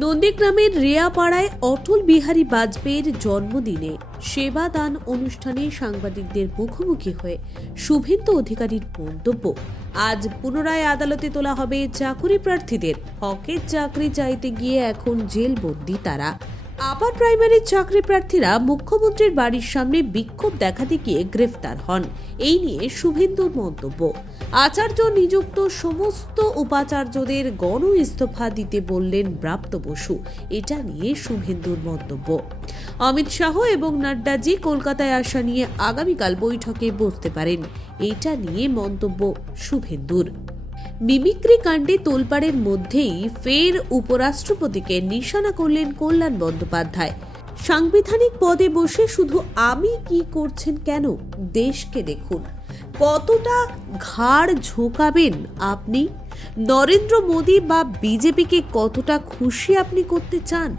নন্দীগ্রামের রেয়াপাড়ায় অটল বিহারী বাজপেয়ীর জন্মদিনে সেবাদান অনুষ্ঠানে সাংবাদিকদের মুখোমুখি হয়ে শুভেন্দু অধিকারীর মন্তব্য, আজ পুনরায় আদালতে তোলা হবে চাকরি প্রার্থীদের। হকের চাকরি চাইতে গিয়ে এখন জেলবন্দি তারা। আপার প্রাইমারির চাকরি প্রার্থীরা মুখ্যমন্ত্রীর বাড়ির সামনে বিক্ষোভ দেখাতে গিয়ে গ্রেফতার হন। এই নিয়ে শুভেন্দুর মন্তব্য, আচার্য নিযুক্ত সমস্ত উপাচার্যদের গণ ইস্তফা দিতে বললেন ব্রাত্য বসু। এটা নিয়ে শুভেন্দুর মন্তব্য, অমিত শাহ এবং নাড্ডাজি কলকাতায় আসা নিয়ে আগামীকাল বৈঠকে বসতে পারেন। এটা নিয়ে মন্তব্য শুভেন্দুর। মিমিক্রি কাণ্ডে তোলপাড়ের মধ্যেই ফের উপরাষ্ট্রপতিকে নিশানা করলেন কল্যাণ বন্দ্যোপাধ্যায়। সাংবিধানিক পদে বসে শুধু আমি কি করছেন কেন, দেশকে দেখুন। কতটা ঘাড় ঝোঁকাবেন আপনি? নরেন্দ্র মোদী বা বিজেপিকে কতটা খুশি আপনি করতে চান?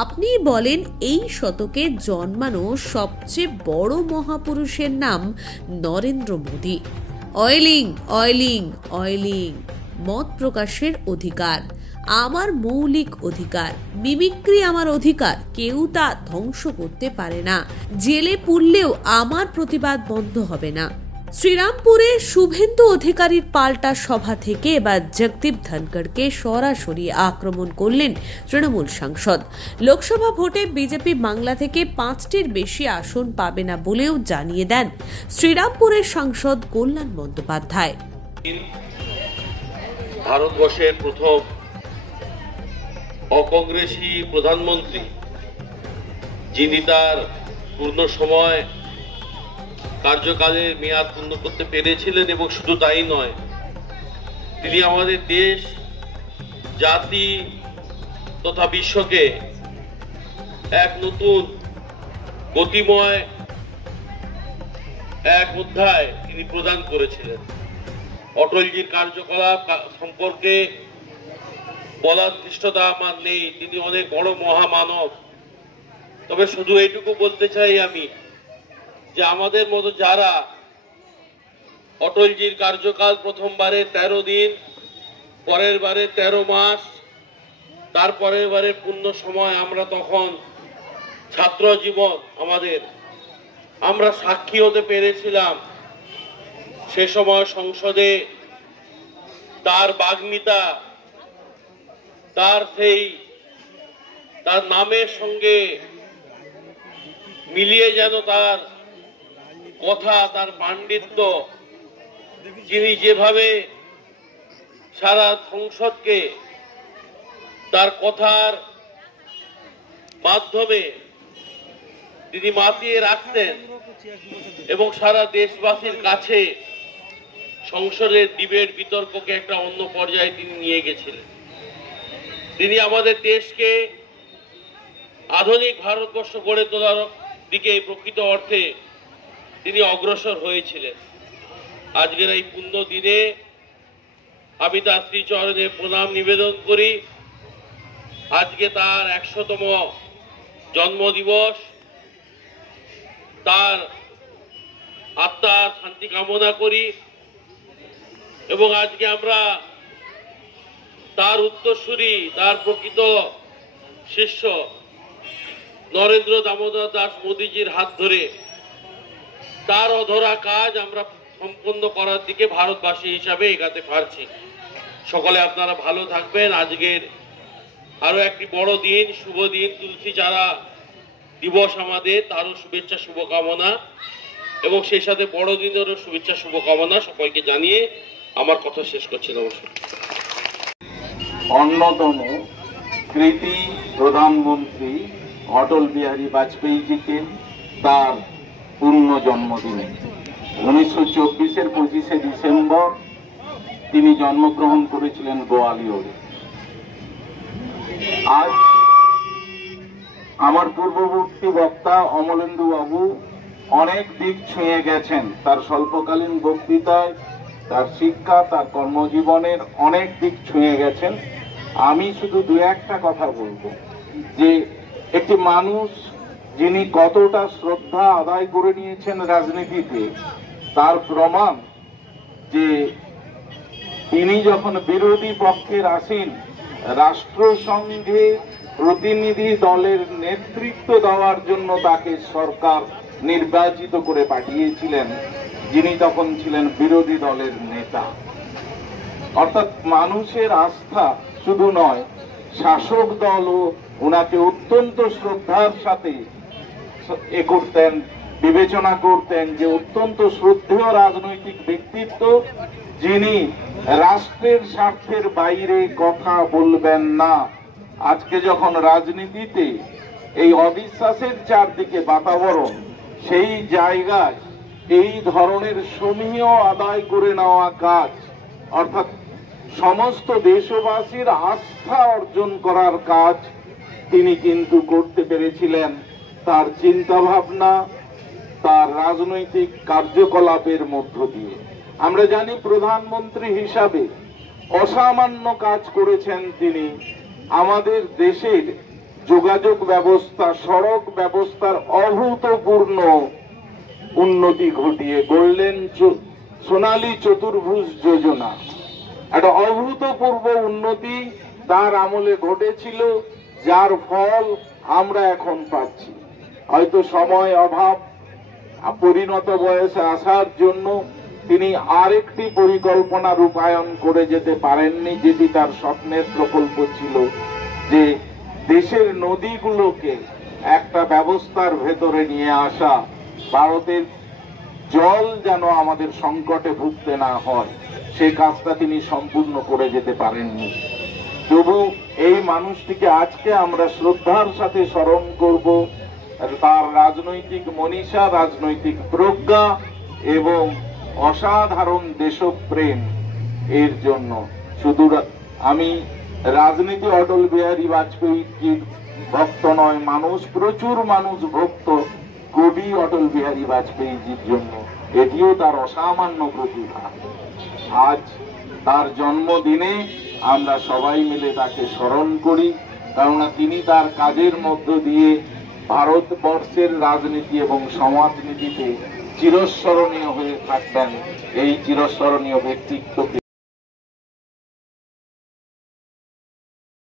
আপনি বলেন এই শতকে জন্মানো সবচেয়ে বড় মহাপুরুষের নাম Narendra Modi. Oiling oiling oiling, মত প্রকাশের অধিকার আমার মৌলিক অধিকার, মিমিক্রি আমার অধিকার, কেউ তা ধ্বংস করতে পারে না। জেলে পুরলেও আমার প্রতিবাদ বন্ধ হবে না। শ্রীরামপুরে শুভেন্দু অধিকারীর পাল্টা সভা থেকে এবার জগদীপ ধনখড়কে সরাসরি আক্রমণ করলেন তৃণমূল সাংসদ। লোকসভা ভোটে বিজেপি বাংলা থেকে 5টির বেশি আসন পাবে না বলেও জানিয়ে দেন শ্রীরামপুরের সাংসদ কল্যাণ বন্দ্যোপাধ্যায়। ভারতবর্ষের প্রথম অকংগ্রেসী প্রধানমন্ত্রী, যিনি তার পূর্ণ সময় কার্যকালের মেয়াদ পূর্ণ করতে পেরেছিলেন, এবং শুধু তাই নয়, তিনি আমাদের দেশ, জাতি তথা বিশ্বকে এক নতুন গতিময় এক অধ্যায় তিনি প্রদান করেছিলেন। অটলজির কার্যকলাপ সম্পর্কে বলার ধৃষ্টতা আমার নেই, তিনি অনেক বড় মহামানব। তবে শুধু এইটুকু বলতে চাই আমি, যে আমাদের মতো যারা অটলজির কার্যকাল প্রথমবারে 13 দিন, পরের বারে 13 মাস, তারপরের বারে পূর্ণ সময়, আমরা তখন ছাত্র জীবন আমরা সাক্ষী হতে পেরেছিলাম। সে সময় সংসদে তার বাগ্মিতা, তার নামের সঙ্গে মিলিয়ে যেন তার কথা, তার পাণ্ডিত্য, যিনি যেভাবে সারা সংসদকে তার কথার মাধ্যমে তিনি মাতিয়ে রাখতেন এবং সারা দেশবাসীর কাছে সংসদের ডিবেট বিতর্ককে একটা অন্য পর্যায়ে তিনি নিয়ে গেছিলেন। তিনি আমাদের দেশকে আধুনিক ভারতবর্ষ গড়ে তোলার দিকে প্রকৃত অর্থে তিনি অগ্রসর হয়েছিলেন। আজকের এই পুণ্য দিনে আমি তার শ্রীচরণে প্রণাম নিবেদন করি। আজকে তার 100তম জন্মদিবস, তার আত্মার শান্তি কামনা করি, এবং আজকে আমরা তার উত্তরসূরি, তার প্রকৃত শিষ্য নরেন্দ্র দামোদর দাস মোদীজির হাত ধরে তার অধরা কাজ আমরা সম্পন্ন করার দিকে ভারতবাসী হিসাবে এগাতে পারছি। সকলে আপনারা ভালো থাকবেন। আজকের আরো একটি বড় দিন, শুভ দিন, তুলসী চারা দিবস আমাদের, তারও শুভেচ্ছা শুভকামনা, এবং সেই সাথে বড়দিনেরও শুভেচ্ছা শুভকামনা সকলকে জানিয়ে আমার কথা শেষ করছি। নমস্কার। অন্যতম কৃতি প্রধানমন্ত্রী অটল বিহারী বাজপেয়ীজিকে তার পূর্ণ জন্মদিনে 1924-এর 25শে ডিসেম্বর তিনি জন্মগ্রহণ করেছিলেন গোয়ালিয়রে। আজ আমার পূর্ববর্তী বক্তা অমলেন্দু বাবু অনেক দিক ছুঁয়ে গেছেন, তার স্বল্পকালীন বক্তৃতায় তার শিক্ষা, তার কর্মজীবনের অনেক দিক ছুঁয়ে গেছেন। আমি শুধু দু একটা কথা বলবো, যে একটি মানুষ যিনি কতটা শ্রদ্ধা আদায় করে নিয়েছেন রাজনীতিতে, তার প্রমাণ যে তিনি যখন বিরোধী পক্ষের আসীন রাষ্ট্রসংঘে প্রতিনিধি দলের নেতৃত্ব দেওয়ার জন্য তাকে সরকার নির্বাচিত করে পাঠিয়েছিলেন, যিনি তখন ছিলেন বিরোধী দলের নেতা। অর্থাৎ মানুষের আস্থা শুধু নয়, শাসক দলও ওনাকে অত্যন্ত শ্রদ্ধার সাথে করতেন, বিবেচনা করতেন যে অত্যন্ত শ্রদ্ধেয় রাজনৈতিক ব্যক্তিত্ব, যিনি রাষ্ট্রের স্বার্থের বাইরে কথা বলবেন না। আজকে যখন রাজনীতিতে এই অবিশ্বাসের চারদিকে বাতাবরণ, সেই জায়গায় এই ধরনের সমীহ আদায় করে নেওয়া কাজ, অর্থাৎ সমস্ত দেশবাসীর আস্থা অর্জন করার কাজ তিনি কিন্তু করতে পেরেছিলেন তার চিন্তা ভাবনা, তার রাজনৈতিক কার্যকলাপের মধ্য দিয়ে। আমরা জানি প্রধানমন্ত্রী হিসাবে অসামান্য কাজ করেছেন তিনি। আমাদের দেশের যোগাযোগ ব্যবস্থা, সড়ক ব্যবস্থার অভূতপূর্ণ উন্নতি ঘটিয়ে গড়লেন সোনালী চতুর্ভুজ যোজনা। একটা অভূতপূর্ব উন্নতি তার আমলে ঘটেছিল, যার ফল আমরা এখন পাচ্ছি। হয়তো সময় অভাব, পরিণত বয়সে আসার জন্য তিনি আরেকটি পরিকল্পনা রূপায়ণ করে যেতে পারেননি, যেটি তার স্বপ্নের প্রকল্প ছিল, যে দেশের নদীগুলোকে একটা ব্যবস্থার ভেতরে নিয়ে আসা, ভারতের জল যেন আমাদের সংকটে ভুগতে না হয়, সেই কাজটা তিনি সম্পূর্ণ করে যেতে পারেননি। তবু এই মানুষটিকে আজকে আমরা শ্রদ্ধার সাথে স্মরণ করব, তার রাজনৈতিক মনীষা, রাজনৈতিক প্রজ্ঞা এবং অসাধারণ দেশপ্রেম এর জন্য। শুধু আমি রাজনীতি অটল বিহারী বাজপেয়ীর ভক্ত নয়, প্রচুর মানুষ ভক্ত কবি অটল বিহারী বাজপেয়ীজির জন্য। এটিও তার অসামান্য প্রতিভা। আজ তার জন্মদিনে আমরা সবাই মিলে তাকে স্মরণ করি, কেননা তিনি তার কাজের মধ্য দিয়ে ভারতবর্ষের রাজনীতি এবং সমাজনীতিতে চিরস্মরণীয় হয়ে থাকবেন। এই চিরস্মরণীয় ব্যক্তিত্বকে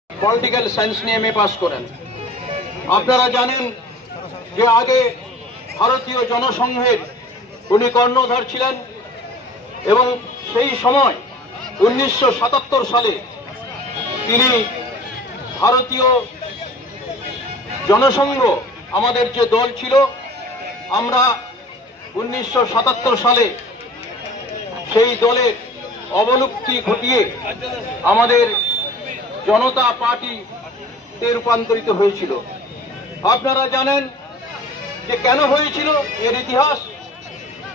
পলিটিক্যাল সায়েন্স নিয়ে এমএ পাস করেন। আপনারা জানেন যে আগে ভারতীয় জনসংঘের উনি কর্ণধার ছিলেন এবং সেই সময় 1977 সালে তিনি ভারতীয় জনসংঘ, আমাদের যে দল ছিল, আমরা 1977 সালে সেই দলের অবলুপ্তি ঘটিয়ে আমাদের জনতা পার্টিতে রূপান্তরিত হয়েছিল। আপনারা জানেন যে কেন হয়েছিল এর ইতিহাস।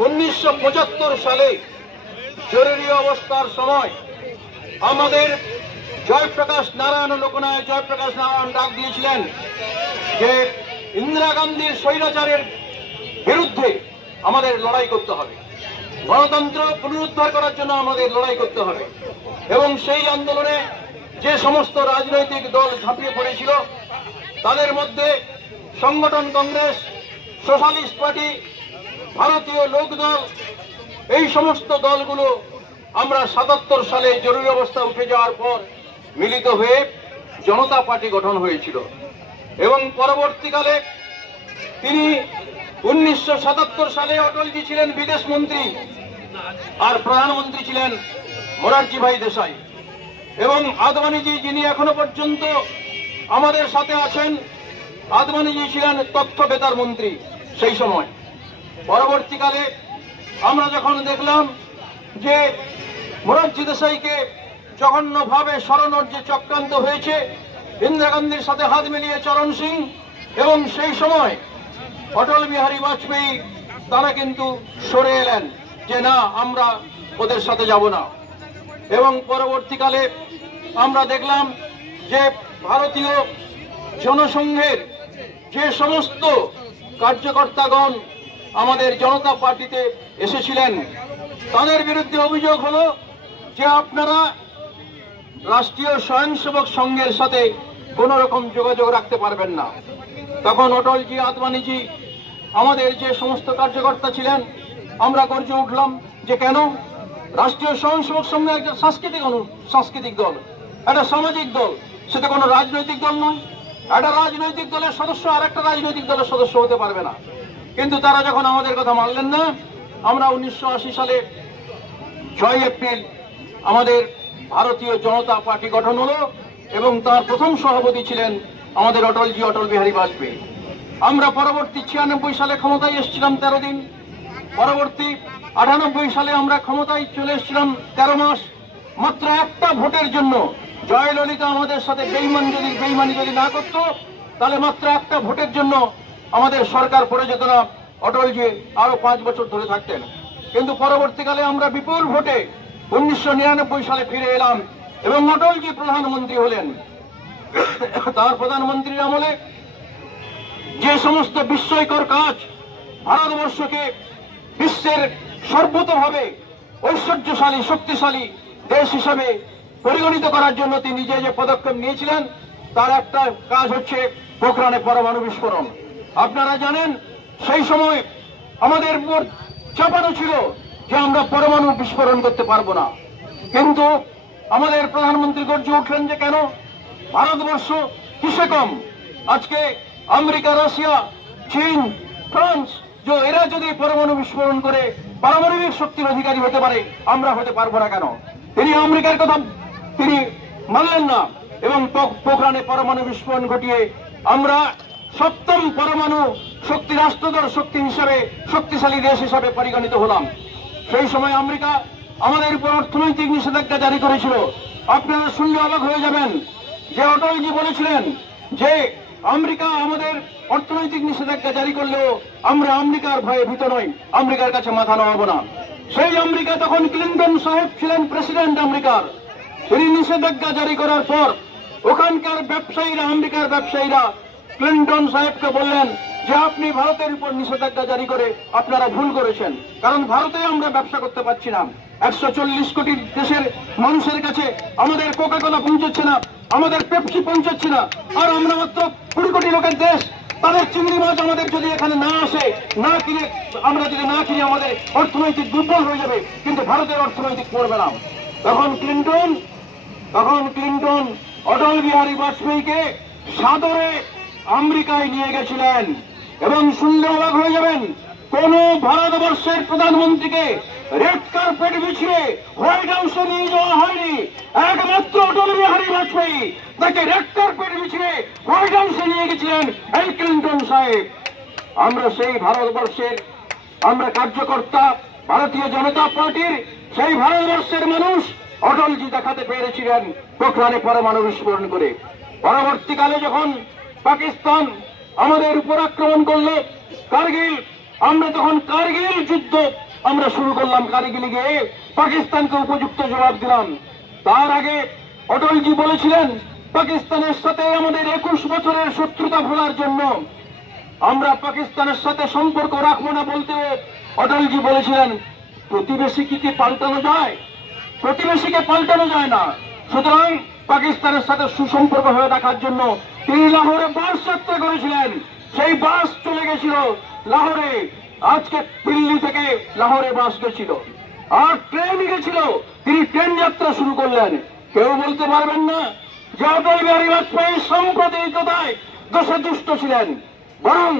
1975 সালে জরুরি অবস্থার সময় আমাদের জয়প্রকাশ নারায়ণ, লোকনায়ক জয়প্রকাশ নারায়ণ ডাক দিয়েছিলেন যে ইন্দিরা গান্ধীর স্বৈরাচারের বিরুদ্ধে আমাদের লড়াই করতে হবে, গণতন্ত্র পুনরুদ্ধার করার জন্য আমাদের লড়াই করতে হবে। এবং সেই আন্দোলনে যে সমস্ত রাজনৈতিক দল ঝাঁপিয়ে পড়েছিল, তাদের মধ্যে সংগঠন কংগ্রেস, সোশ্যালিস্ট পার্টি, ভারতীয় লোকদল, এই সমস্ত দলগুলো আমরা 77 সালে জরুরি অবস্থা উঠে যাওয়ার পর মিলিত হয়ে জনতা পার্টি গঠন হয়েছিল। এবং পরবর্তীকালে তিনি 1977 সালে অটলজি ছিলেন বিদেশ মন্ত্রী আর প্রধানমন্ত্রী ছিলেন মোরারজি ভাই দেশাই। এবং আদবানিজি, যিনি এখনো পর্যন্ত আমাদের সাথে আছেন, আদবানিজি ছিলেন তথ্য বেতার মন্ত্রী সেই সময়। পরবর্তীকালে আমরা যখন দেখলাম যে মোরারজি দেশাইকে জঘন্যভাবে সরানোর যে চক্রান্ত হয়েছে, ইন্দিরা গান্ধীর সাথে হাত মিলিয়ে চরণ সিং, এবং সেই সময় অটল বিহারী বাজপেয়ী তারা কিন্তু সরে এলেন যে না, আমরা ওদের সাথে যাব না। এবং পরবর্তীকালে আমরা দেখলাম যে ভারতীয় জনসংঘের যে সমস্ত কার্যকর্তাগণ আমাদের জনতা পার্টিতে এসেছিলেন, তাদের বিরুদ্ধে অভিযোগ হলো যে আপনারা রাষ্ট্রীয় স্বয়ংসেবক সংঘের সাথে কোন রকম যোগাযোগ রাখতে পারবেন না। তখন অটলজি, আদবানিজি, আমাদের যে সমস্ত কার্যকর্তা ছিলেন, আমরা গর্জে উঠলাম যে কেন? রাষ্ট্রীয় স্বয়ংসেবক সংঘ একটা সাংস্কৃতিক দল, একটা সামাজিক দল, সেটা কোনো রাজনৈতিক দল নয়। একটা রাজনৈতিক দলের সদস্য আর একটা রাজনৈতিক দলের সদস্য হতে পারবে না। কিন্তু তারা যখন আমাদের কথা মানলেন না, আমরা 1980 সালে 6 এপ্রিল আমাদের ভারতীয় জনতা পার্টি গঠন হলো এবং তার প্রথম সভাপতি ছিলেন আমাদের অটল বিহারী বাজপেয়ী। আমরা পরবর্তী 96 সালে ক্ষমতায় এসেছিলাম 13 দিন, পরবর্তী 98 সালে আমরা ক্ষমতায় চলে এসেছিলাম 13 মাস। মাত্র একটা ভোটের জন্য জয়ললিতা আমাদের সাথে বেইমানি যদি না করতো, তাহলে মাত্র একটা ভোটের জন্য আমাদের সরকার পড়ে যেত না, অটলজি আরো 5 বছর ধরে থাকতেন। কিন্তু পরবর্তীকালে আমরা বিপুল ভোটে 1999 সালে ফিরে এলাম এবং অটলজি প্রধানমন্ত্রী হলেন। তার প্রধানমন্ত্রীর আমলে যে সমস্ত বিস্ময়কর কাজ ভারতবর্ষকে বিশ্বের সর্বতভাবে ঐশ্বর্যশালী শক্তিশালী দেশ হিসাবে পরিগণিত করার জন্য তিনি যে পদক্ষেপ নিয়েছিলেন, তার একটা কাজ হচ্ছে পোখরানে পরমাণু বিস্ফোরণ। আপনারা জানেন সেই সময় আমাদের উপর চাপানো ছিল যে আমরা পরমাণু বিস্ফোরণ করতে পারবো না, কিন্তু আমাদের প্রধানমন্ত্রী গর্জে উঠলেন যে কেন ভারতবর্ষ কিসে কম। আজকে আমেরিকা, রাশিয়া, চীন, ফ্রান্স এরা যদি পরমাণু বিস্ফোরণ করে পারমাণবিক শক্তির অধিকারী হতে পারে, আমরা হতে পারবো না কেন? তিনি আমেরিকার কথা তিনি মানলেন না এবং পোখরানে পরমাণু বিস্ফোরণ ঘটিয়ে আমরা 7ম পরমাণু শক্তি রাষ্ট্রধর শক্তি হিসাবে শক্তিশালী দেশ হিসাবে পরিগণিত হলাম। সেই সময় আমেরিকা আমাদের উপর অর্থনৈতিক নিষেধাজ্ঞা জারি করেছিল। আপনারা শুনলে অবাক হয়ে যাবেন যে অটলজি বলেছিলেন যে আমেরিকা আমাদের অর্থনৈতিক নিষেধাজ্ঞা জারি করলেও আমরা আমেরিকার ভয়ে ভীত নই, আমেরিকার কাছে মাথা নোয়াবো না। সেই আমেরিকা তখন ক্লিন্টন সাহেব ছিলেন প্রেসিডেন্ট আমেরিকার। তিনি নিষেধাজ্ঞা জারি করার পর ওখানকার ব্যবসায়ীরা, আমেরিকার ব্যবসায়ীরা ক্লিন্টন সাহেবকে বললেন যে আপনি ভারতের উপর নিষেধাজ্ঞা জারি করে আপনারা ভুল করেছেন, কারণ ভারতে আমরা ব্যবসা করতে পারছি না। 140 কোটি দেশের মানুষের কাছে আমাদের কোকা-কোলা পৌঁছচ্ছে না, আমাদের পেপসি পৌঁছচ্ছে না, আর আমরা মাত্র 20 কোটি লোকের দেশ। তাদের চিংড়ি মাছ আমাদের যদি এখানে না আসে, না কিনে, আমরা যদি না কিনে আমাদের অর্থনৈতিক দুর্বল হয়ে যাবে, কিন্তু ভারতের অর্থনৈতিক পড়বে না। তখন ক্লিন্টন অটল বিহারী বাজপেয়ীকে সাদরে আমেরিকায় নিয়ে গেছিলেন এবং শুনলে অবাক হয়ে যাবেন, কোন ভারতবর্ষের প্রধানমন্ত্রীকে রেড কার্পেট বিছিয়ে হোয়াইট হাউসে নিয়ে যাওয়া হয়নি। একমাত্র অটল বিহারী বাজপেয়ী তাকে রেড কার্পেট বিছিয়ে হোয়াইট হাউসে নিয়ে গেছিলেন এই ক্লিন্টন সাহেব। আমরা সেই ভারতবর্ষের আমরা কার্যকর্তা, ভারতীয় জনতা পার্টির সেই ভারতবর্ষের মানুষ অটলজি দেখাতে পেরেছিলেন পোখরানে পরমাণু বিস্ফোরণ করে। পরবর্তীকালে যখন পাকিস্তান আমাদের উপর আক্রমণ করল কারগিল, আমরা তখন কারগিল যুদ্ধ আমরা শুরু করলাম। কারগিলে গিয়ে পাকিস্তানকে উপযুক্ত জবাব দিলাম। তার আগে অটলজি বলেছিলেন পাকিস্তানের সাথে আমাদের 21 বছরের শত্রুতা ভোলার জন্য আমরা পাকিস্তানের সাথে সম্পর্ক রাখবো না বলতেও অটলজি বলেছিলেন প্রতিবেশীকে পাল্টানো যায়, প্রতিবেশীকে পাল্টানো যায় না। সুতরাং পাকিস্তানের সাথে সুসম্পর্ক হয়ে রাখার জন্য তিনি লাহোরে বাস যাত্রা করেছিলেন। সেই বাস চলে গেছিল লাহোরে, আজকে দিল্লি থেকে লাহোরে বাস গেছিল, আর ট্রেন গেছিল, তিনি ট্রেন যাত্রা শুরু করলেন। কেউ বলতে পারবেন না যে অটল বিহারী বাজপেয়ী সাম্প্রদায়িকতায় দোষে দুষ্ট ছিলেন, বরং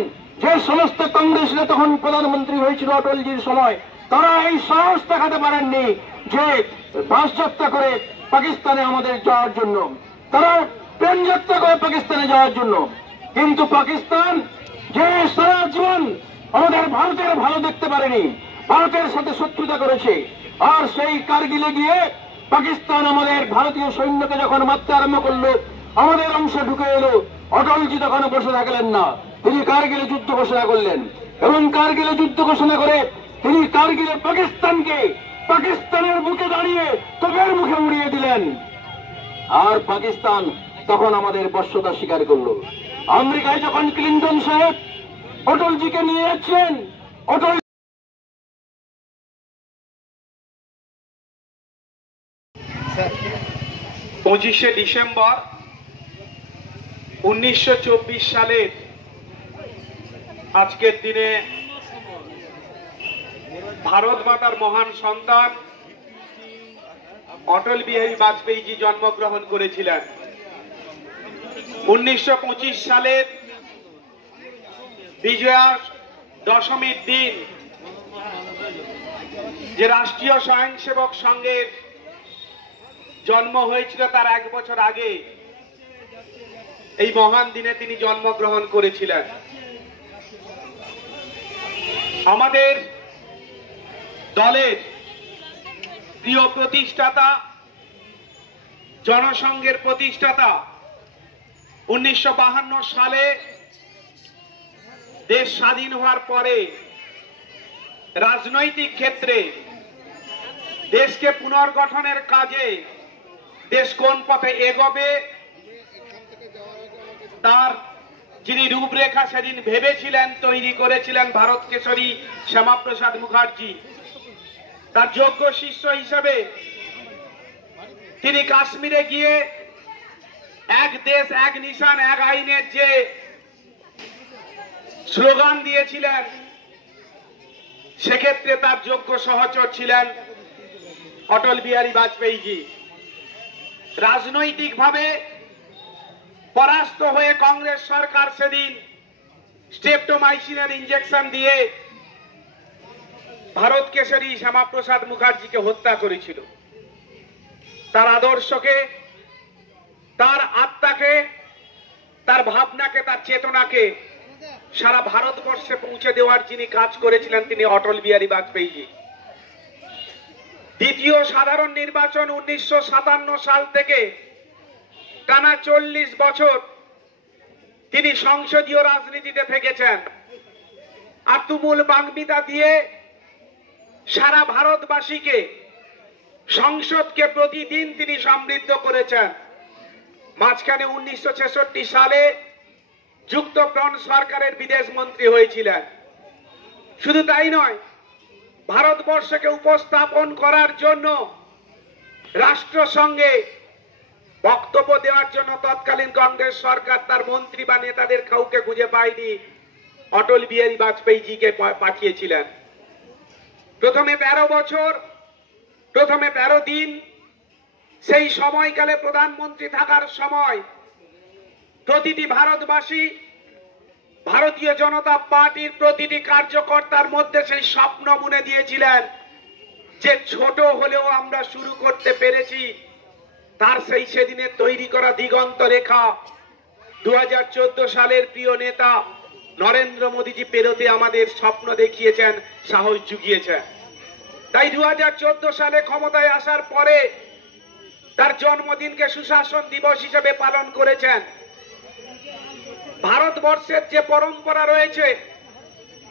যে সমস্ত কংগ্রেসরা তখন প্রধানমন্ত্রী হয়েছিল অটলজির সময়, তারা এই সাহস দেখাতে পারেননি যে বাস যাত্রা করে পাকিস্তানে আমাদের যাওয়ার জন্য, তারা ট্রেন যাত্রা করে পাকিস্তানে যাওয়ার জন্য। কিন্তু পাকিস্তান যে সারা জীবন আমাদের ভারতের ভালো দেখতে পারেনি, ভারতের সাথে শত্রুতা করেছে, আর সেই কারগিলে গিয়ে পাকিস্তান আমাদের ভারতীয় সৈন্যকে যখন মারতে আরম্ভ করলো, আমাদের অংশে ঢুকে এলো, অটলজি তখন বসে থাকলেন না, তিনি কারগিলে যুদ্ধ ঘোষণা করলেন এবং কারগিলে যুদ্ধ ঘোষণা করে তিনি কারগিলে পাকিস্তানকে পাকিস্তানের বুকে দাঁড়িয়ে তোপের মুখে উড়িয়ে দিলেন। আর পাকিস্তান তখন আমাদের বশ্যতা স্বীকার করলো। আমেরিকায় যখন ক্লিন্টন সাহেব অটলজিকে নিয়ে যাচ্ছেন, অটল 25শে ডিসেম্বর 1924 সালের আজকের দিনে ভারত মাতার মহান সন্তান অটল বিহারী বাজপেয়ীজি জন্মগ্রহণ করেছিলেন। 1925 সালের বিজয়া দশমীর দিন যে রাষ্ট্রীয় স্বয়ংসেবক সংঘের জন্ম হয়েছিল তার 1 বছর আগে এই মহান দিনে তিনি জন্মগ্রহণ করেছিলেন। আমাদের দলের প্রিয় প্রতিষ্ঠাতা, জনসংঘের প্রতিষ্ঠাতা, 1952 সালে দেশ স্বাধীন হওয়ার পরে রাজনৈতিক ক্ষেত্রে দেশকে পুনর্গঠনের কাজে দেশ কোন পথে এগোবে তার যিনি রূপরেখা সেদিন ভেবেছিলেন, তৈরি করেছিলেন ভারত কেশরী শ্যামাপ্রসাদ মুখার্জি। তার যোগ্য শিষ্য হিসেবে তিনি কাশ্মীরে গিয়ে এক দেশ এক নিশান এক আইনের যে স্লোগান দিয়েছিলেন, সেক্ষেত্রে তার যোগ্য সহচর ছিলেন অটল বিহারী বাজপেয়ীজি। রাজনৈতিকভাবে পরাস্ত হয়ে কংগ্রেস সরকার সেদিন স্ট্রেপ্টোমাইসিনের ইনজেকশন দিয়ে ভারত কেশরী শ্যামাপ্রসাদ মুখার্জিকে হত্যা করেছিল। তার আদর্শকে, তার আত্মাকে, তার ভাবনাকে, তার চেতনাকে সারা ভারতবর্ষে পৌঁছে দেওয়ার যিনি কাজ করেছিলেন তিনি অটল বিহারী বাজপেয়ীজি। দ্বিতীয় সাধারণ নির্বাচন 1957 সাল থেকে টানা 40 বছর তিনি সংসদীয় রাজনীতিতে থেকেছেন। আর তুমুল বাগ্মিতা দিয়ে সারা ভারতবাসীকে, সংসদকে প্রতিদিন তিনি সমৃদ্ধ করেছেন। মাঝখানে 1966 সালে যুক্তফ্রন্ট সরকারের বিদেশ মন্ত্রী হয়েছিলেন। শুধু তাই নয়, ভারতবর্ষকে উপস্থাপন করার জন্য রাষ্ট্রসংঘে বক্তব্য দেওয়ার জন্য তৎকালীন কংগ্রেস সরকার তার মন্ত্রী বা নেতাদের কাউকে খুঁজে পায়নি, অটল বিহারী বাজপেয়ীজিকে পাঠিয়েছিলেন। প্রথমে 13 বছর, প্রথমে 13 দিন, সেই সময়কালে প্রধানমন্ত্রী থাকার সময় প্রতিটি ভারতবাসী, ভারতীয় জনতা পার্টির প্রতিটি কার্যকর্তার মধ্যে সেই স্বপ্ন বুনে দিয়েছিলেন যে ছোট হলেও আমরা শুরু করতে পেরেছি। তার সেই সেদিনের তৈরি করা দিগন্ত রেখা 2014 সালের প্রিয় নেতা নরেন্দ্র মোদীজি পেরোতে আমাদের স্বপ্ন দেখিয়েছেন, সাহস জুগিয়েছেন। তাই 2014 সালে ক্ষমতায় আসার পরে তার জন্মদিনকে সুশাসন দিবস হিসেবে পালন করেছেন। ভারতবর্ষের যে পরম্পরা রয়েছে,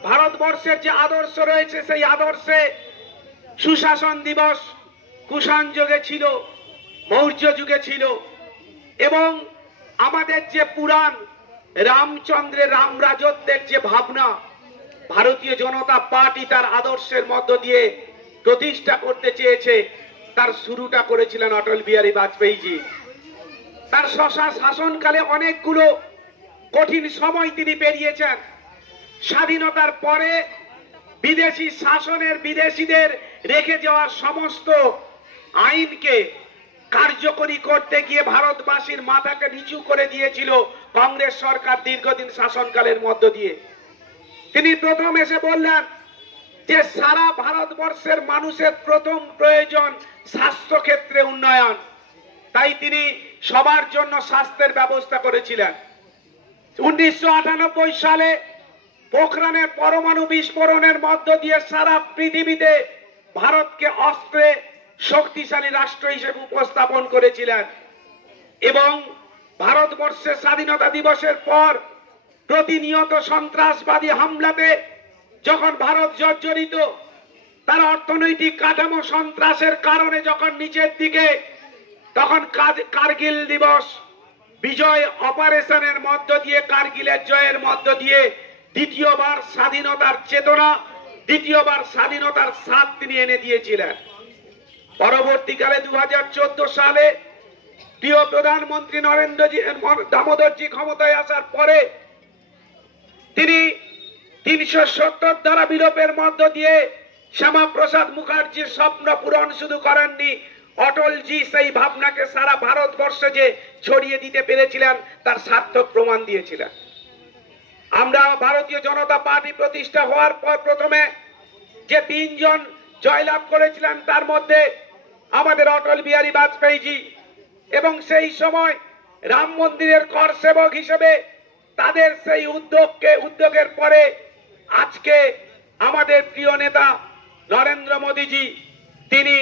ভারতবর্ষের যে আদর্শ রয়েছে, সেই আদর্শে সুশাসন দিবস কুষাণ যুগে ছিল, মৌর্য যুগে ছিল, এবং আমাদের যে পুরাণ রামচন্দ্রের রাম রাজত্বের যে ভাবনা ভারতীয় জনতা পার্টি তার আদর্শের মধ্য দিয়ে প্রতিষ্ঠা করতে চেয়েছে, তার শুরুটা করেছিলেন অটল বিহারী বাজপেয়ীজি। তার শাসনকালে অনেকগুলো কঠিন সময় তিনি পেরিয়েছেন। স্বাধীনতার পরে বিদেশি শাসনের, বিদেশিদের রেখে যাওয়া সমস্ত আইনকে কার্যকরী করতে গিয়ে ভারতবাসীর মাথাকে নিচু করে দিয়েছিল কংগ্রেস সরকার দীর্ঘদিন শাসনকালের মধ্য দিয়ে। তিনি প্রথম এসে বললেন যে সারা ভারতবর্ষের মানুষের প্রথম প্রয়োজন স্বাস্থ্য ক্ষেত্রে উন্নয়ন। তাই তিনি সবার জন্য স্বাস্থ্যের ব্যবস্থা করেছিলেন। 1998 সালে পোখরানের পরমাণু বিস্ফোরণের মধ্য দিয়ে সারা পৃথিবীতে ভারতকে অস্ত্রে শক্তিশালী রাষ্ট্র হিসেবে উপস্থাপন করেছিলেন। এবং ভারতবর্ষের স্বাধীনতা দিবসের পর প্রতিনিয়ত সন্ত্রাসবাদী হামলাতে যখন ভারত জর্জরিত, তার অর্থনৈতিক কাঠামো সন্ত্রাসের কারণে যখন নিচের দিকে, তখন কার্গিল দিবস বিজয় অপারেশনের মধ্য দিয়ে, কার্গিলের জয়ের মধ্য দিয়ে দ্বিতীয়বার স্বাধীনতার চেতনা, দ্বিতীয়বার স্বাধীনতার স্বাদ তিনি এনে দিয়েছিলেন। পরবর্তীকালে 2014 সালে প্রিয় প্রধানমন্ত্রী দামোদরজি ক্ষমতায় আসার পরে তিনি 370 ধারা বিলোপের মধ্য দিয়ে শ্যামাপ্রসাদ মুখার্জির স্বপ্ন পূরণ শুধু করেননি, অটলজি সেই ভাবনাকে সারা ভারতবর্ষে যে ছড়িয়ে দিতে পেরেছিলেন তার সার্থক প্রমাণ দিয়েছিলেন। আমরা ভারতীয় জনতা পার্টি প্রতিষ্ঠা হওয়ার পর প্রথমে যে 3 জন জয়লাভ করেছিলেন তার মধ্যে আমাদের অটল বিহারী বাজপেয়ীজি, এবং সেই সময় রাম মন্দিরের কর সেবক হিসেবে তাদের সেই উদ্যোগের পরে আজকে আমাদের প্রিয় নেতা নরেন্দ্র মোদীজি তিনি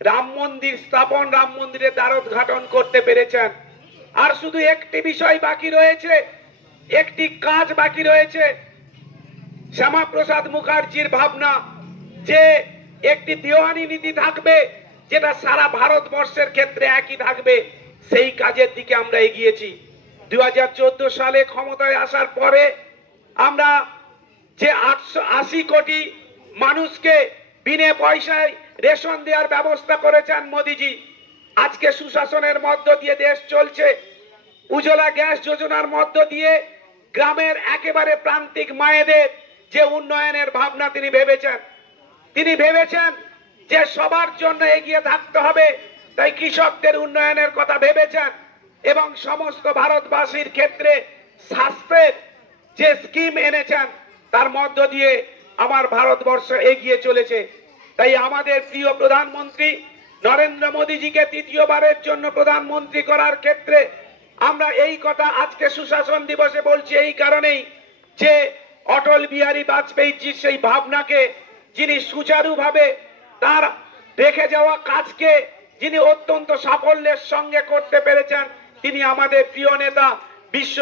রাম মন্দির স্থাপন, রাম মন্দিরের দ্বারোদ্ঘাটন করতে পেরেছেন। আর শুধু একটি বিষয় বাকি রয়েছে, একটি কাজ বাকি রয়েছে, শ্যামাপ্রসাদ মুখার্জির ভাবনা যে একটি দেওয়ানি নীতি থাকবে যেটা সারা ভারতবর্ষের ক্ষেত্রে একই থাকবে, সেই কাজের দিকে আমরা এগিয়েছি। 2014 সালে ক্ষমতায় আসার পরে আমরা যে 880 কোটি মানুষকে বিনা পয়সায় রেশন দেওয়ার ব্যবস্থা করেছেন মোদিজি, আজকে সুশাসনের মধ্য দিয়ে দেশ চলছে। উজ্জ্বলা গ্যাস যোজনার মধ্য দিয়ে গ্রামের একেবারে প্রান্তিক মায়েদের যে উন্নয়নের ভাবনা তিনি ভেবেছেন যে সবার জন্য এগিয়ে থাকতে হবে, তাই কৃষকদের উন্নয়নের কথা ভেবেছেন এবং সমস্ত ভারতবাসীর ক্ষেত্রে স্বাস্থ্যের যে স্কিম এনেছেন তার মধ্য দিয়ে আমার ভারতবর্ষ এগিয়ে চলেছে। তাই আমাদের প্রিয় প্রধানমন্ত্রী নরেন্দ্র মোদীজিকে তৃতীয়বারের জন্য প্রধানমন্ত্রী করার ক্ষেত্রে আমরা এই কথা আজকে সুশাসন দিবসে বলছি এই কারণেই যে অটল বিহারী বাজপেয়ীজির সেই ভাবনাকে যিনি সুচারুভাবে তার রেখে যাওয়া কাজকে যিনি অত্যন্ত সাফল্যের সঙ্গে করতে পেরেছেন, তিনি আমাদের প্রিয় নেতা বিশ্ব